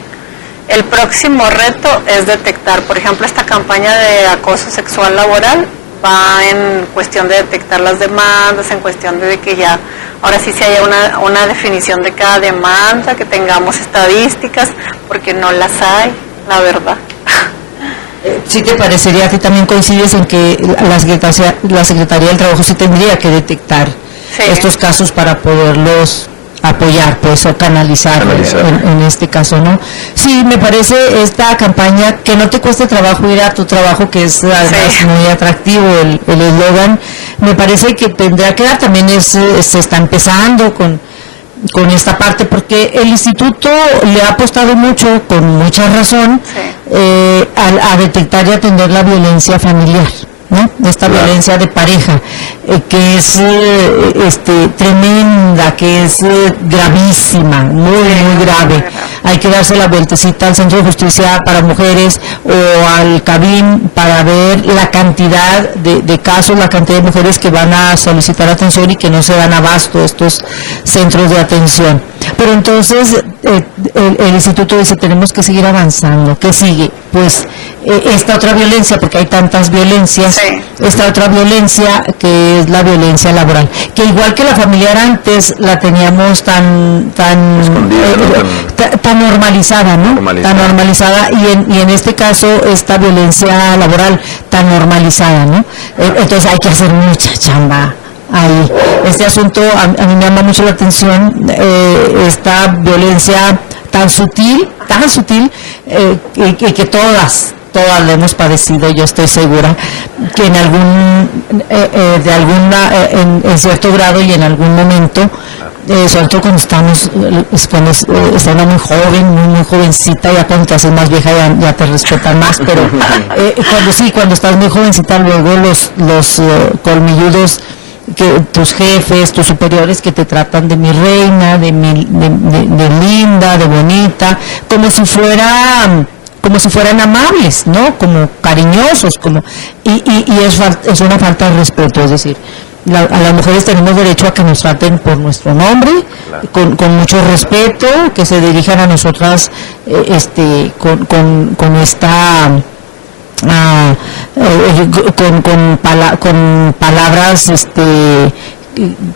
El próximo reto es detectar, por ejemplo, esta campaña de acoso sexual laboral va en cuestión de detectar las demandas, en cuestión de que ya ahora sí se haya una definición de cada demanda, que tengamos estadísticas, porque no las hay, la verdad. ¿Sí te parecería que también coincides en que la Secretaría del Trabajo sí tendría que detectar estos casos para poderlos apoyar, pues, o canalizar. En este caso, ¿no? Sí, me parece esta campaña que no te cueste trabajo ir a tu trabajo, que es además muy atractivo el eslogan, me parece que tendrá que dar, también se está empezando con esta parte, porque el instituto le ha apostado mucho, con mucha razón, a detectar y atender la violencia familiar, ¿no? Esta violencia de pareja, que es tremenda, que es gravísima, muy grave. Hay que darse la vueltecita al Centro de Justicia para Mujeres o al CABIM para ver la cantidad de casos, la cantidad de mujeres que van a solicitar atención y que no se dan abasto estos centros de atención. Pero entonces el instituto dice, tenemos que seguir avanzando. ¿Qué sigue? Pues esta otra violencia, porque hay tantas violencias, esta otra violencia que es la violencia laboral, que igual que la familiar antes la teníamos tan normalizada, ¿no? Tan normalizada, y en este caso esta violencia laboral tan normalizada, ¿no? Entonces hay que hacer mucha chamba ahí. Este asunto a mí me llama mucho la atención, esta violencia tan sutil, que todas la hemos padecido, yo estoy segura, que en cierto grado y en algún momento, sobre todo cuando está una muy joven, muy jovencita, ya cuando te haces más vieja ya te respetan más, pero cuando estás muy jovencita, luego los colmilludos, que tus jefes, tus superiores, que te tratan de mi reina, de linda, de bonita, como si fueran amables, ¿no? Como cariñosos, y es una falta de respeto. Es decir, a las mujeres tenemos derecho a que nos traten por nuestro nombre, con mucho respeto, que se dirijan a nosotras con esta con palabras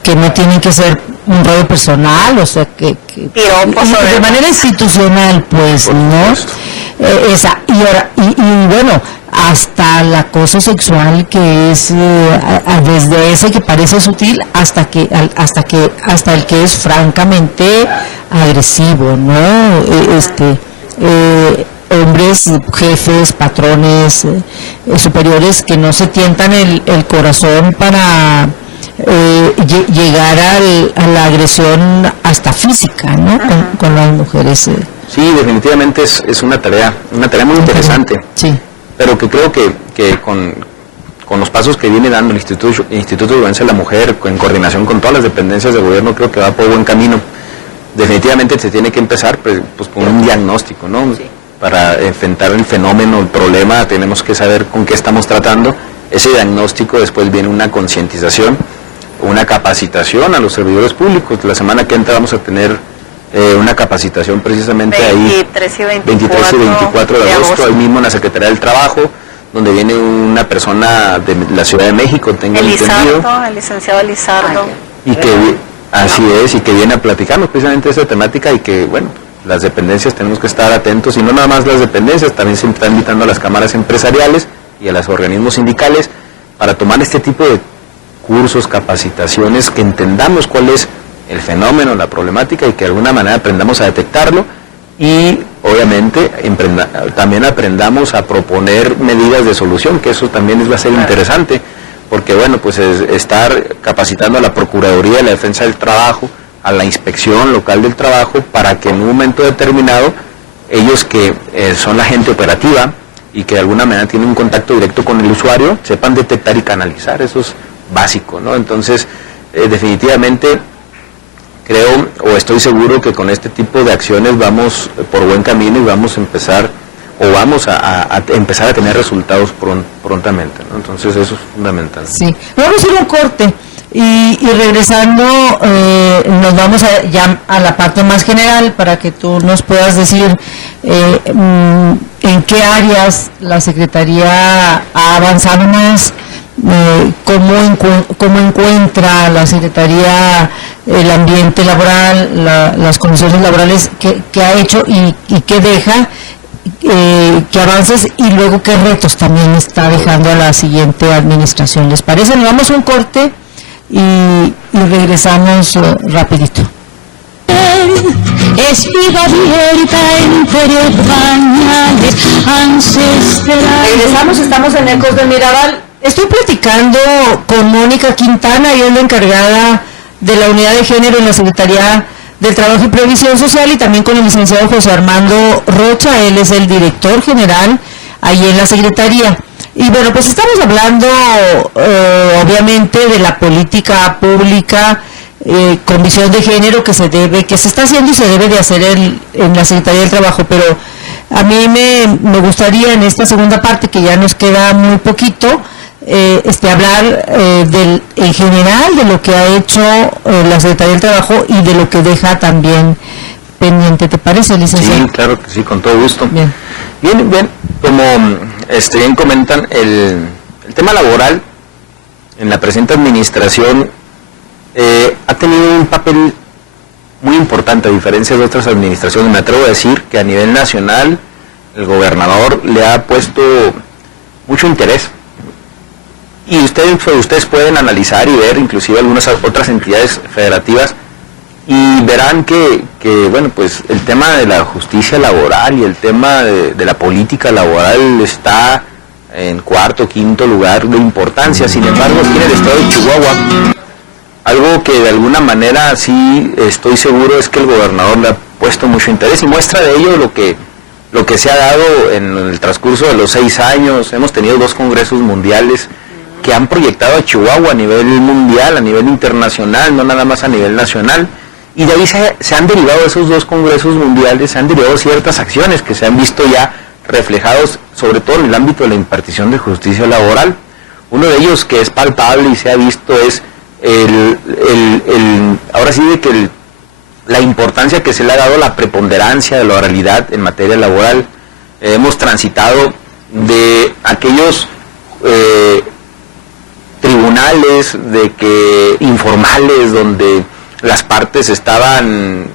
que no tienen que ser un rollo personal, o sea, que de manera institucional, pues, ¿no? Y bueno, hasta el acoso sexual, que es desde ese que parece sutil hasta el que es francamente agresivo, ¿no? hombres, jefes, patrones, superiores, que no se tientan el corazón para llegar a la agresión hasta física, ¿no? Con las mujeres. Sí, definitivamente es una tarea muy interesante, sí, pero que creo que con los pasos que viene dando el Instituto de Violencia de la Mujer, en coordinación con todas las dependencias del gobierno, creo que va por buen camino. Definitivamente se tiene que empezar pues con un diagnóstico, ¿no? Sí. Para enfrentar el fenómeno, el problema, tenemos que saber con qué estamos tratando. Ese diagnóstico, después viene una concientización, una capacitación a los servidores públicos. La semana que entra vamos a tener una capacitación precisamente 23 y 24 de agosto, ahí mismo en la Secretaría del Trabajo, donde viene una persona de la Ciudad de México, tengo entendido. El licenciado Elizardo. Así es, y que viene a platicarnos precisamente de esa temática, y que, bueno, las dependencias tenemos que estar atentos, y no nada más las dependencias, también se está invitando a las cámaras empresariales y a los organismos sindicales para tomar este tipo de cursos, capacitaciones, que entendamos cuál es el fenómeno, la problemática, y que de alguna manera aprendamos a detectarlo, y obviamente también aprendamos a proponer medidas de solución, que eso también va a ser interesante, porque bueno, pues estar capacitando a la Procuraduría de la Defensa del Trabajo, a la Inspección Local del Trabajo, para que en un momento determinado ellos, que son la gente operativa y que de alguna manera tienen un contacto directo con el usuario, sepan detectar y canalizar. Eso es básico, ¿no? Entonces, definitivamente creo, o estoy seguro, que con este tipo de acciones vamos por buen camino, y vamos a empezar a tener resultados prontamente, ¿no? Entonces eso es fundamental. Sí, vamos a ir a un corte y regresando nos vamos ya a la parte más general, para que tú nos puedas decir en qué áreas la Secretaría ha avanzado más, cómo encuentra la Secretaría el ambiente laboral, las condiciones laborales que ha hecho y que deja, que avances, y luego qué retos también está dejando a la siguiente administración. ¿Les parece? Nos vamos a un corte y regresamos rapidito. Regresamos, estamos en Ecos de Mirabal. Estoy platicando con Mónica Quintana, ella es la encargada de la unidad de género en la Secretaría del Trabajo y Previsión Social, y también con el licenciado José Armando Rocha, él es el director general ahí en la Secretaría. Y bueno, pues estamos hablando obviamente de la política pública con visión de género que se está haciendo y se debe de hacer en la Secretaría del Trabajo, pero a mí me gustaría en esta segunda parte, que ya nos queda muy poquito, hablar en general de lo que ha hecho la Secretaría del Trabajo y de lo que deja también pendiente. ¿Te parece, licenciado? Sí, claro que sí, con todo gusto. Bien, como bien comentan, el tema laboral en la presente administración ha tenido un papel muy importante, a diferencia de otras administraciones. Me atrevo a decir que a nivel nacional el gobernador le ha puesto mucho interés. Y ustedes pueden analizar y ver inclusive algunas otras entidades federativas, y verán que bueno, pues el tema de la justicia laboral y el tema de la política laboral está en cuarto o quinto lugar de importancia. Sin embargo, aquí en el estado de Chihuahua, algo que de alguna manera sí estoy seguro es que el gobernador le ha puesto mucho interés, y muestra de ello lo que se ha dado en el transcurso de los 6 años. Hemos tenido 2 congresos mundiales que han proyectado a Chihuahua a nivel mundial, a nivel internacional, no nada más a nivel nacional, y de ahí se han derivado esos 2 congresos mundiales, se han derivado ciertas acciones que se han visto ya reflejados, sobre todo en el ámbito de la impartición de justicia laboral. Uno de ellos que es palpable y se ha visto es ahora sí de que la importancia que se le ha dado, la preponderancia de la oralidad en materia laboral. Hemos transitado de aquellos tribunales informales donde las partes estaban,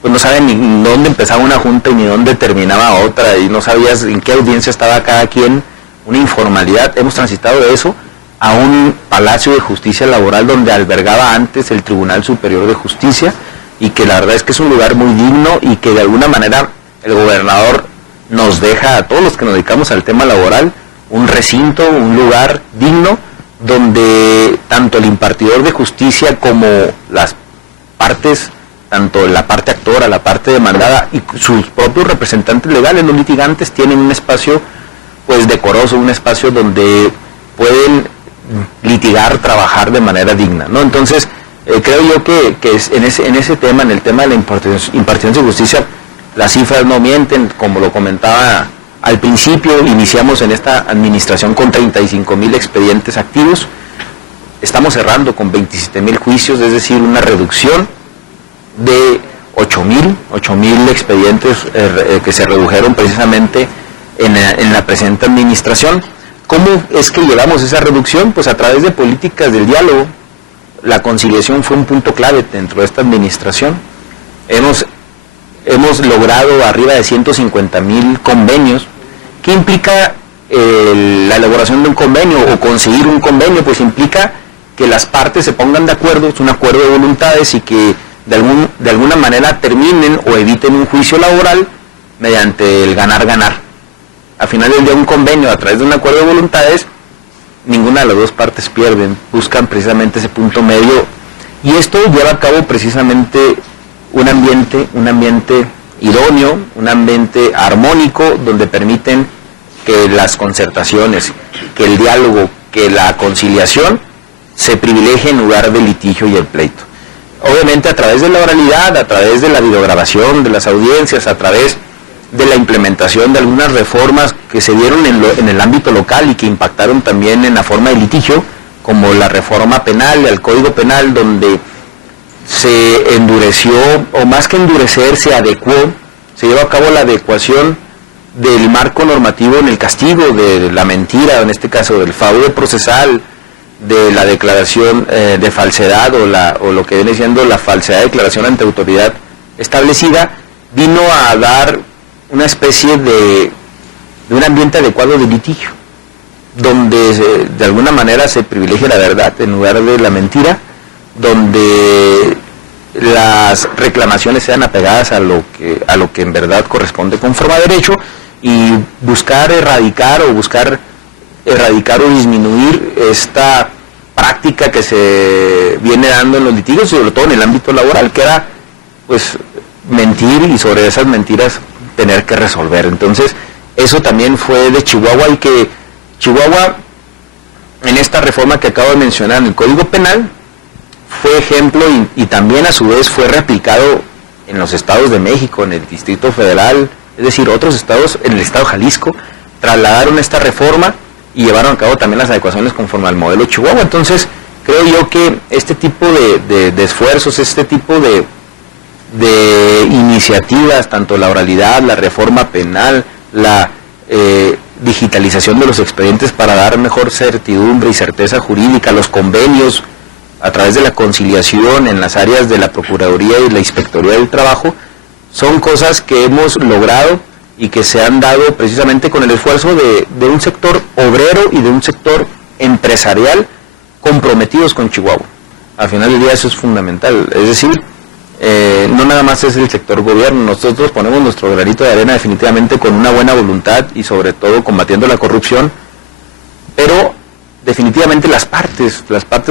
pues no saben ni dónde empezaba una junta y ni dónde terminaba otra, y no sabías en qué audiencia estaba cada quien, una informalidad. Hemos transitado de eso a un palacio de justicia laboral donde albergaba antes el Tribunal Superior de Justicia, y que la verdad es que es un lugar muy digno, y que de alguna manera el gobernador nos deja a todos los que nos dedicamos al tema laboral un recinto, un lugar digno, donde tanto el impartidor de justicia como las partes, tanto la parte actora, la parte demandada y sus propios representantes legales, los litigantes, tienen un espacio pues decoroso, un espacio donde pueden litigar, trabajar de manera digna, ¿no? Entonces, creo yo que en ese tema, en el tema de la impartición de justicia, las cifras no mienten. Como lo comentaba al principio, iniciamos en esta administración con 35,000 expedientes activos, estamos cerrando con 27,000 juicios, es decir, una reducción de 8,000 expedientes que se redujeron precisamente en la presente administración. ¿Cómo es que llevamos esa reducción? Pues a través de políticas del diálogo. La conciliación fue un punto clave dentro de esta administración. Hemos logrado arriba de 150,000 convenios. ¿Qué implica la elaboración de un convenio o conseguir un convenio? Pues implica que las partes se pongan de acuerdo, es un acuerdo de voluntades, y que de alguna manera terminen o eviten un juicio laboral mediante el ganar-ganar. Al final del día, un convenio a través de un acuerdo de voluntades, ninguna de las dos partes pierden, buscan precisamente ese punto medio, y esto lleva a cabo precisamente un ambiente idóneo, un ambiente armónico, donde permiten que las concertaciones, que el diálogo, que la conciliación se privilegie en lugar del litigio y el pleito. Obviamente a través de la oralidad, a través de la videograbación de las audiencias, a través de la implementación de algunas reformas que se dieron en el ámbito local y que impactaron también en la forma de litigio, como la reforma penal, el Código Penal, donde se endureció, o más que endurecer, se adecuó, se llevó a cabo la adecuación del marco normativo en el castigo de la mentira, en este caso del fraude procesal, de la declaración de falsedad, o lo que viene siendo la falsedad de declaración ante autoridad establecida. Vino a dar una especie de un ambiente adecuado de litigio, donde de alguna manera se privilegia la verdad en lugar de la mentira, donde las reclamaciones sean apegadas a lo que en verdad corresponde conforme a derecho, y buscar erradicar o disminuir esta práctica que se viene dando en los litigios, sobre todo en el ámbito laboral, que era pues mentir, y sobre esas mentiras tener que resolver. Entonces, eso también fue de Chihuahua, y que Chihuahua, en esta reforma que acabo de mencionar en el Código Penal, fue ejemplo, y también a su vez fue replicado en los estados de México, en el Distrito Federal, es decir, otros estados, en el estado de Jalisco, trasladaron esta reforma y llevaron a cabo también las adecuaciones conforme al modelo Chihuahua. Entonces, creo yo que este tipo de esfuerzos, este tipo de iniciativas, tanto la oralidad, la reforma penal, la digitalización de los expedientes para dar mejor certidumbre y certeza jurídica, los convenios a través de la conciliación en las áreas de la Procuraduría y la Inspectoría del Trabajo, son cosas que hemos logrado y que se han dado precisamente con el esfuerzo de un sector obrero y de un sector empresarial comprometidos con Chihuahua. Al final del día eso es fundamental, es decir, no nada más es el sector gobierno, nosotros ponemos nuestro granito de arena definitivamente con una buena voluntad y sobre todo combatiendo la corrupción, pero definitivamente las partes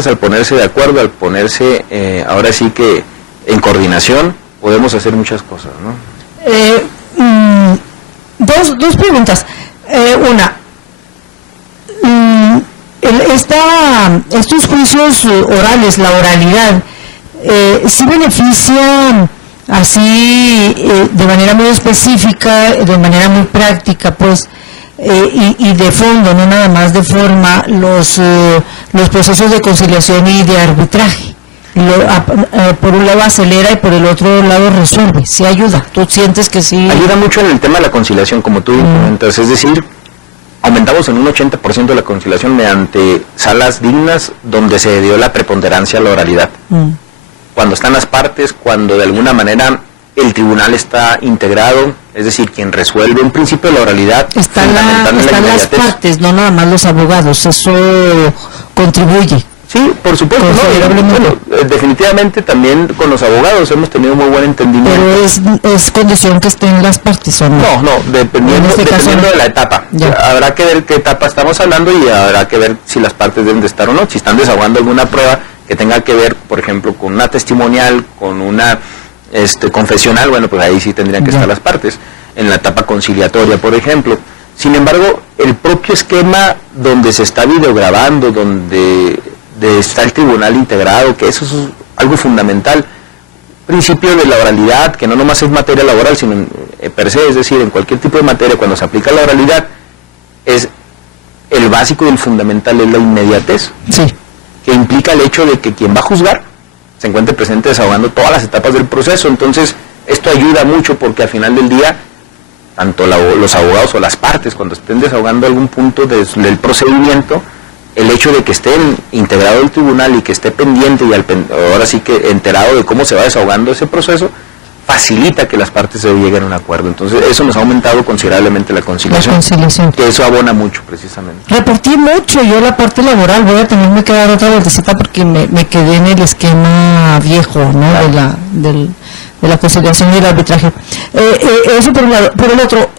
al ponerse de acuerdo, al ponerse ahora sí que en coordinación, podemos hacer muchas cosas, ¿no? Dos preguntas. Una, estos juicios orales, la oralidad, ¿sí beneficia así de manera muy específica, de manera muy práctica, pues, y de fondo, no nada más de forma, los procesos de conciliación y de arbitraje? Por un lado acelera y por el otro lado resuelve, ¿sí ayuda? ¿Tú sientes que sí? Ayuda mucho en el tema de la conciliación, como tú comentas, es decir, aumentamos en un 80% la conciliación mediante salas dignas donde se dio la preponderancia a la oralidad. Cuando están las partes, cuando de alguna manera el tribunal está integrado, es decir, quien resuelve, un principio de la oralidad. Están las partes, no nada más los abogados, eso contribuye Sí, por supuesto, definitivamente también con los abogados hemos tenido muy buen entendimiento. Pero es condición que estén las partes, ¿o no? No, dependiendo de la etapa. Habrá que ver qué etapa estamos hablando y habrá que ver si las partes deben de estar o no. Si están desahogando alguna prueba que tenga que ver, por ejemplo, con una testimonial, con una confesional, bueno, pues ahí sí tendrían que estar las partes. En la etapa conciliatoria, por ejemplo. Sin embargo, el propio esquema donde se está videograbando, donde está el tribunal integrado, que eso es algo fundamental, principio de la oralidad, que no nomás es materia laboral, sino per se, es decir, en cualquier tipo de materia, cuando se aplica la oralidad, es el básico y el fundamental es la inmediatez, sí, que implica el hecho de que quien va a juzgar se encuentre presente desahogando todas las etapas del proceso. Entonces, esto ayuda mucho porque al final del día, tanto los abogados o las partes, cuando estén desahogando algún punto del procedimiento, el hecho de que estén integrado el tribunal y que esté pendiente y ahora sí que enterado de cómo se va desahogando ese proceso, facilita que las partes se lleguen a un acuerdo. Entonces eso nos ha aumentado considerablemente la conciliación. Que eso abona mucho precisamente. Reporté mucho yo la parte laboral, voy a tenerme que dar otra vueltecita porque me quedé en el esquema viejo, ¿no? Claro. de la conciliación y el arbitraje. Eso por un lado. Por el otro,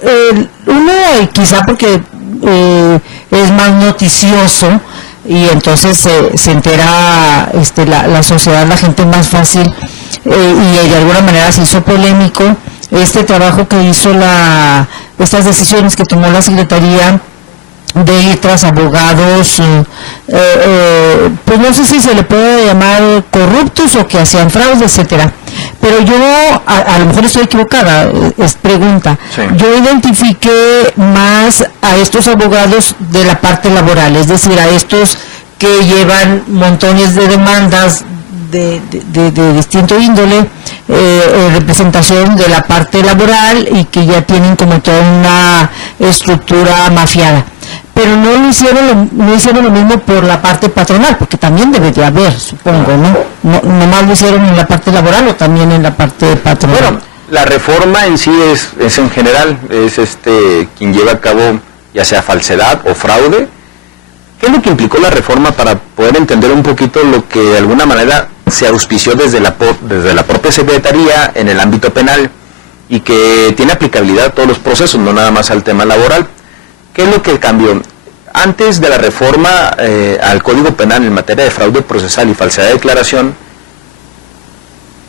uno quizá porque es más noticioso y entonces se entera la sociedad, la gente más fácil, y de alguna manera se hizo polémico este trabajo que hizo estas decisiones que tomó la Secretaría de ir tras abogados, pues no sé si se le puede llamar corruptos o que hacían fraudes, etcétera. Pero yo, a lo mejor estoy equivocada, es pregunta. Sí. Yo identifiqué más a estos abogados de la parte laboral, es decir, a estos que llevan montones de demandas de distinto índole, representación de la parte laboral y que ya tienen como toda una estructura mafiada. Pero no hicieron lo mismo por la parte patronal, porque también debería haber, supongo, ¿no? ¿Nomás lo hicieron en la parte laboral o también en la parte patronal? Bueno, la reforma en sí es en general, es quien lleva a cabo ya sea falsedad o fraude. ¿Qué es lo que implicó la reforma para poder entender un poquito lo que de alguna manera se auspició desde la propia Secretaría en el ámbito penal y que tiene aplicabilidad a todos los procesos, no nada más al tema laboral? ¿Qué es lo que cambió? Antes de la reforma al Código Penal en materia de fraude procesal y falsedad de declaración,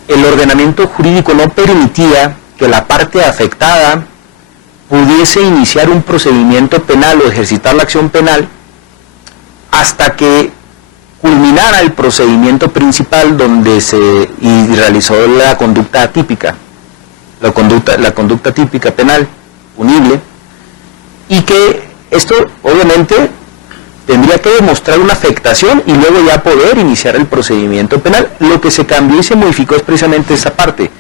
el ordenamiento jurídico no permitía que la parte afectada pudiese iniciar un procedimiento penal o ejercitar la acción penal hasta que culminara el procedimiento principal donde se realizó la conducta atípica, la conducta típica penal, punible, y que esto obviamente tendría que demostrar una afectación y luego ya poder iniciar el procedimiento penal. Lo que se cambió y se modificó es precisamente esa parte,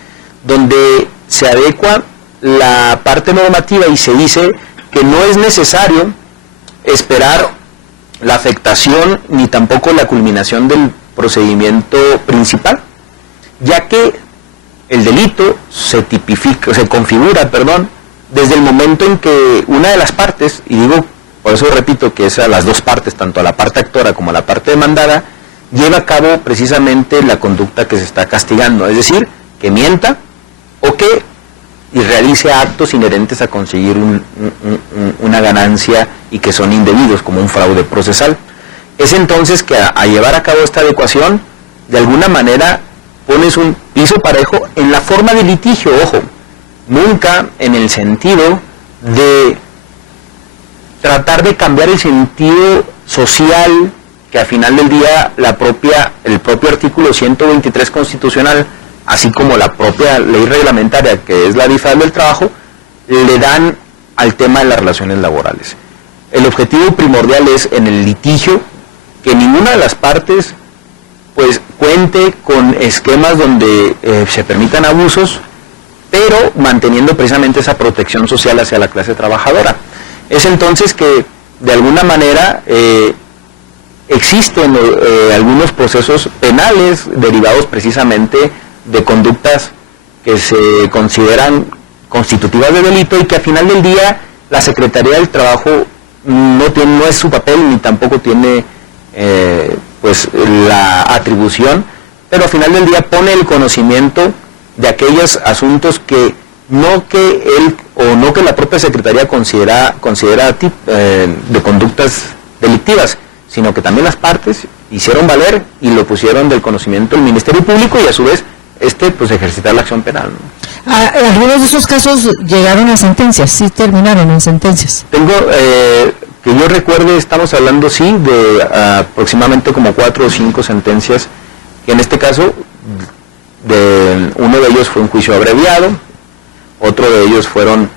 donde se adecua la parte normativa y se dice que no es necesario esperar la afectación ni tampoco la culminación del procedimiento principal, ya que el delito se configura, desde el momento en que una de las partes, y digo, por eso repito que es a las dos partes, tanto a la parte actora como a la parte demandada, lleva a cabo precisamente la conducta que se está castigando, es decir, que mienta o que realice actos inherentes a conseguir una ganancia y que son indebidos, como un fraude procesal. Es entonces que a llevar a cabo esta adecuación, de alguna manera pones un piso parejo en la forma de litigio, ojo, nunca en el sentido de tratar de cambiar el sentido social que al final del día el propio artículo 123 constitucional, así como la propia ley reglamentaria, que es la Ley Federal del Trabajo, le dan al tema de las relaciones laborales. El objetivo primordial es en el litigio que ninguna de las partes pues cuente con esquemas donde se permitan abusos, pero manteniendo precisamente esa protección social hacia la clase trabajadora. Es entonces que de alguna manera existen algunos procesos penales derivados precisamente de conductas que se consideran constitutivas de delito y que al final del día la Secretaría del Trabajo no es su papel ni tampoco tiene pues la atribución, pero al final del día pone el conocimiento de aquellos asuntos que la propia Secretaría considera de conductas delictivas, sino que también las partes hicieron valer y lo pusieron del conocimiento del Ministerio Público y a su vez pues ejercitar la acción penal, ¿no? Algunos de esos casos llegaron a sentencias, sí terminaron en sentencias. Tengo, que yo recuerde, estamos hablando de aproximadamente como 4 o 5 sentencias, que en este caso uno de ellos fue un juicio abreviado, otro de ellos fueron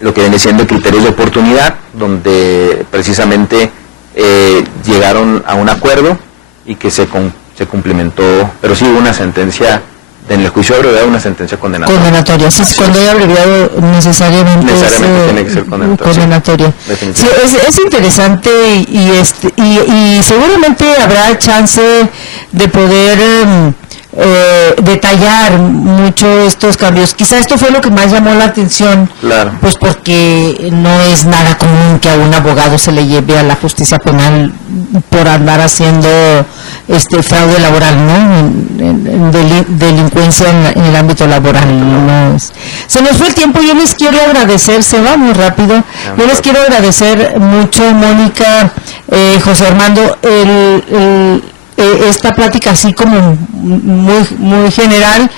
lo que viene siendo criterios de oportunidad, donde precisamente llegaron a un acuerdo y que se cumplimentó, pero sí hubo una sentencia, en el juicio abreviado, una sentencia condenatoria. Condenatoria, sí, cuando hay abreviado necesariamente tiene que ser condenatoria. Sí, es interesante y seguramente habrá chance de poder detallar mucho estos cambios. Quizá esto fue lo que más llamó la atención, claro, pues porque no es nada común que a un abogado se le lleve a la justicia penal por andar haciendo fraude laboral, ¿no? Delincuencia en el ámbito laboral, ¿no? Se nos fue el tiempo. Yo les quiero agradecer, se va muy rápido, yo les quiero agradecer mucho, Mónica, José Armando, esta plática así como muy general,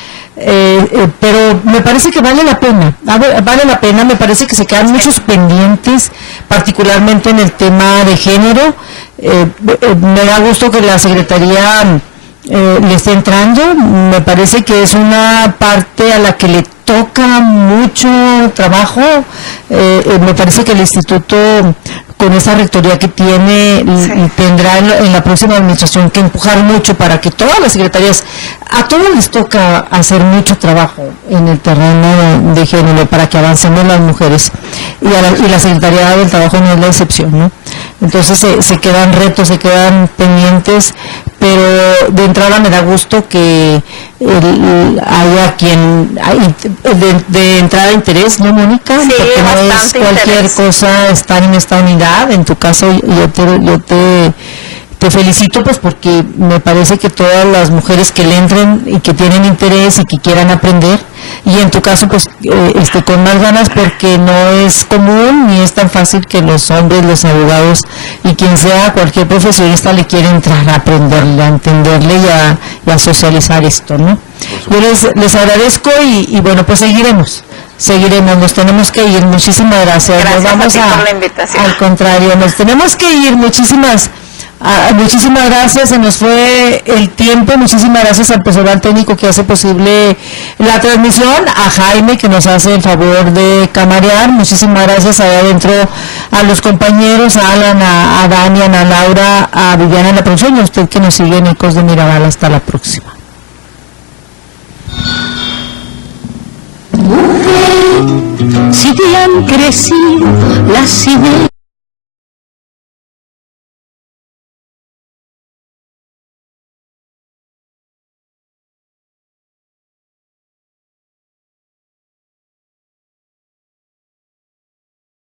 pero me parece que vale la pena, me parece que se quedan muchos pendientes, particularmente en el tema de género. Me da gusto que la Secretaría le esté entrando, me parece que es una parte a la que le toca mucho trabajo, me parece que el instituto, con esa rectoría que tiene, tendrá en la próxima administración que empujar mucho para que todas las secretarías, a todos les toca hacer mucho trabajo en el terreno de género para que avancemos las mujeres, y la Secretaría del Trabajo no es la excepción, ¿no? Entonces se quedan retos, se quedan pendientes, pero de entrada me da gusto que haya quien de entrada interés, ¿no, Mónica? Sí, porque no es cualquier interés. Cosa estar en esta unidad. En tu caso yo te felicito, pues porque me parece que todas las mujeres que le entren y que tienen interés y que quieran aprender, y en tu caso pues con más ganas, porque no es común ni es tan fácil que los hombres, los abogados y quien sea, cualquier profesionista le quiere entrar a aprenderle, a entenderle y a socializar esto, ¿no? Yo les agradezco y bueno, pues seguiremos, nos tenemos que ir. Muchísimas gracias. Gracias nos vamos a ti por la invitación. Al contrario, nos tenemos que ir. Muchísimas gracias, se nos fue el tiempo. Muchísimas gracias al personal técnico que hace posible la transmisión, a Jaime que nos hace el favor de camarear. Muchísimas gracias allá adentro a los compañeros, a Alan, a Dani, a Ana Laura, a Viviana en la producción, y a usted que nos sigue en Ecos de Mirabal. Hasta la próxima. Si te han crecido las ideas